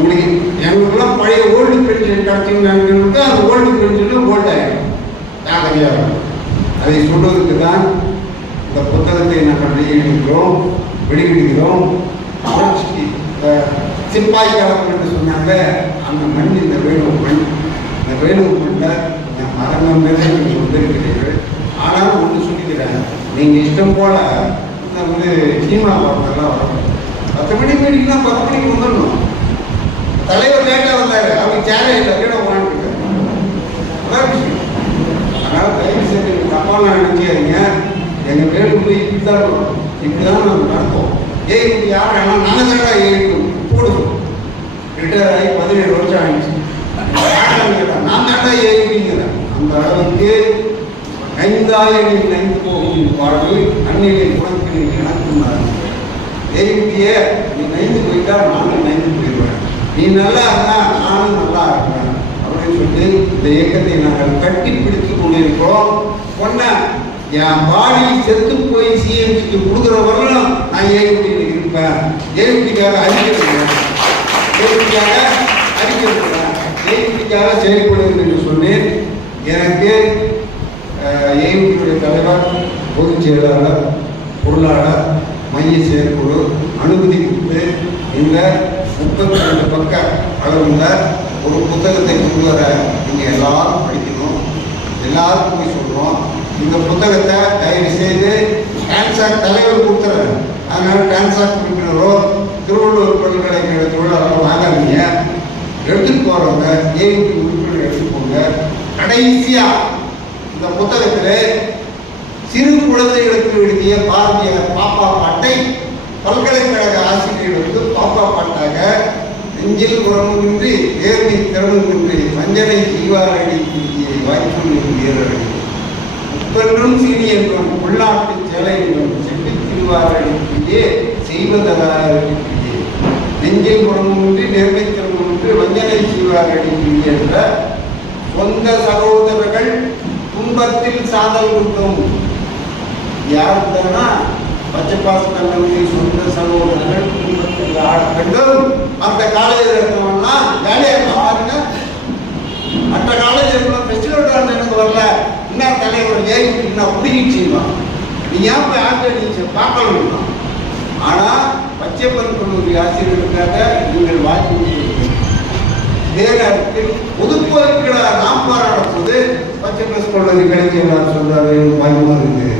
உங்களுக்கு எங்களுக்குலாம் பழைய ஓல்டு பென்ஷன் கிடைச்சிங்கன்னா அந்த ஓல்டு பென்ஷனும் ஓல்டு ஆகிடும் ஞாபகம் இருக்கும். அதை சொல்வதற்கு தான் இந்த புத்தகத்தை நாங்கள் வெளியிடுகிறோம். சிப்பாய் காலம் என்று சொன்னாங்க. அந்த மண் இந்த வேலூர் மண். இந்த வேலூர் மண்ணில் மரங்கள் மேலே நீங்கள் வந்திருக்கிறீர்கள். ஆனாலும் ஒன்று சொல்லிக்கிறேன், நீங்கள் இஷ்டம் போல இந்த சினிமா படத்தெல்லாம் வரணும். 10 மணிக்கு மீட்டிங்னா 10 மணிக்கு வந்துடணும். தலைவர் லேட்டாக வந்தார், அவருக்கு சேரை இல்லை, கீழே உட்காந்துருக்கு. அதான் விஷயம். அதனால் தயவு செய்து தப்பாக நினைக்காதீங்க. எங்கள் வேலூர் இப்படி தான் இருக்கணும், இப்படி தான் நாங்கள் நடப்போம். இப்படி யாரும் வேணா நாங்கள் தானே ஏறிக்கும் போடுவோம். ரிட்டையர் ஆகி 17 வருஷம் ஆகிடுச்சு. நான் தாண்டா ஏறிங்கிறேன். அந்த அளவுக்கு நைந்தாயனில் நைந்து போகும் வாழ்வு அந்நிலை குணக்கு எனக்கு ஏறிய நீ நைந்து போயிட்டா நானும் நைந்து போயிடுவேன். நீ நல்லா இருந்தா நானும் நல்லா இருப்பேன் அப்படின்னு சொல்லி இந்த இயக்கத்தை நாங்கள் கட்டி பிடித்து கொண்டிருக்கிறோம். பொண்ண என் பாடி செத்து போய் சிஎம்சிக்கு கொடுக்குற வரலாம் நான் ஏவிட்டியில் இருப்பேன். ஏவிட்டிக்காக அறிக்கிறேன், ஏவிட்டிக்காக செயல்படுகிறேன் என்று சொன்னேன். எனக்கு ஏவிட்டியுடைய தலைவர், பொதுச் செயலாளர், பொருளாளர், மைய செயற்குழு அனுமதி கொடுத்து இந்த 32 பக்க அளவுள்ள ஒரு புத்தகத்தை கொண்டு வர நீங்கள் எல்லாரும் படிக்கணும். எல்லாருக்கும் போய் சொல்கிறோம். இந்த புத்தகத்தை தயவு செய்து டான்சாக் தலைவர் கொடுத்துறாரு. அதனால் டான்சாக் உறுப்பினரோ திருவள்ளூர் பல்கலைக்கழகத்தோடு அதெல்லாம் வாங்காதீங்க. எடுத்துட்டு போகிறவங்க ஏவிடி உறுப்பினர் எடுத்துட்டு போங்க. கடைசியாக இந்த புத்தகத்தில் சிறு குழந்தைகளுக்கு எழுதிய பாரதியார் பாப்பா பாட்டை பல்கலைக்கழக ஆசிரியர்களுக்கு பாப்பா பாட்டாக நெஞ்சில் உரமுமின்றி நேர்மை திறனுமின்றி மஞ்சளை ஜீவாரடி வாய்ப்பு வீரரடி முப்பென்றும் சீனி என்றும் உள்நாட்டு சேலை என்றும் செட்டி திருவாரடியே செய்வதற்கு நெஞ்சில் உரமுமின்றி நேர்மை திறனுமின்றி மஞ்சளை ஜீவாரடி என்ற சொந்த சகோதரர்கள் துன்பத்தில் சாதல் கொடுத்தோம். யாருன்னா பச்சைப்பாசனங்களுக்கு சொந்த சகோதரர்கள் குடும்பத்தில் ஆட வேண்டும். அந்த காலேஜில் இருக்கவங்கன்னா வேலையாக பாருங்க. மற்ற காலேஜில் ஃபெஸ்டிவல் டான்ஸ் எனக்கு வரல, என்ன தலைவர் ஏறினா புடிக்கிட்டு செய்வான். நீ ஏன் போய் ஆட்ட நீச்சல் பார்க்கணும். ஆனால் பச்சைப்பன் கல்லூரி ஆசிரியர்களுக்காக நீங்கள் வாய்ப்பு இதே நேரத்தில் பொதுப்பொருட்களை நாம் பாராடும் போது பச்சை பஸ் கல்லூரி கிடைக்க சொல்றாரு பயமா இருக்குது.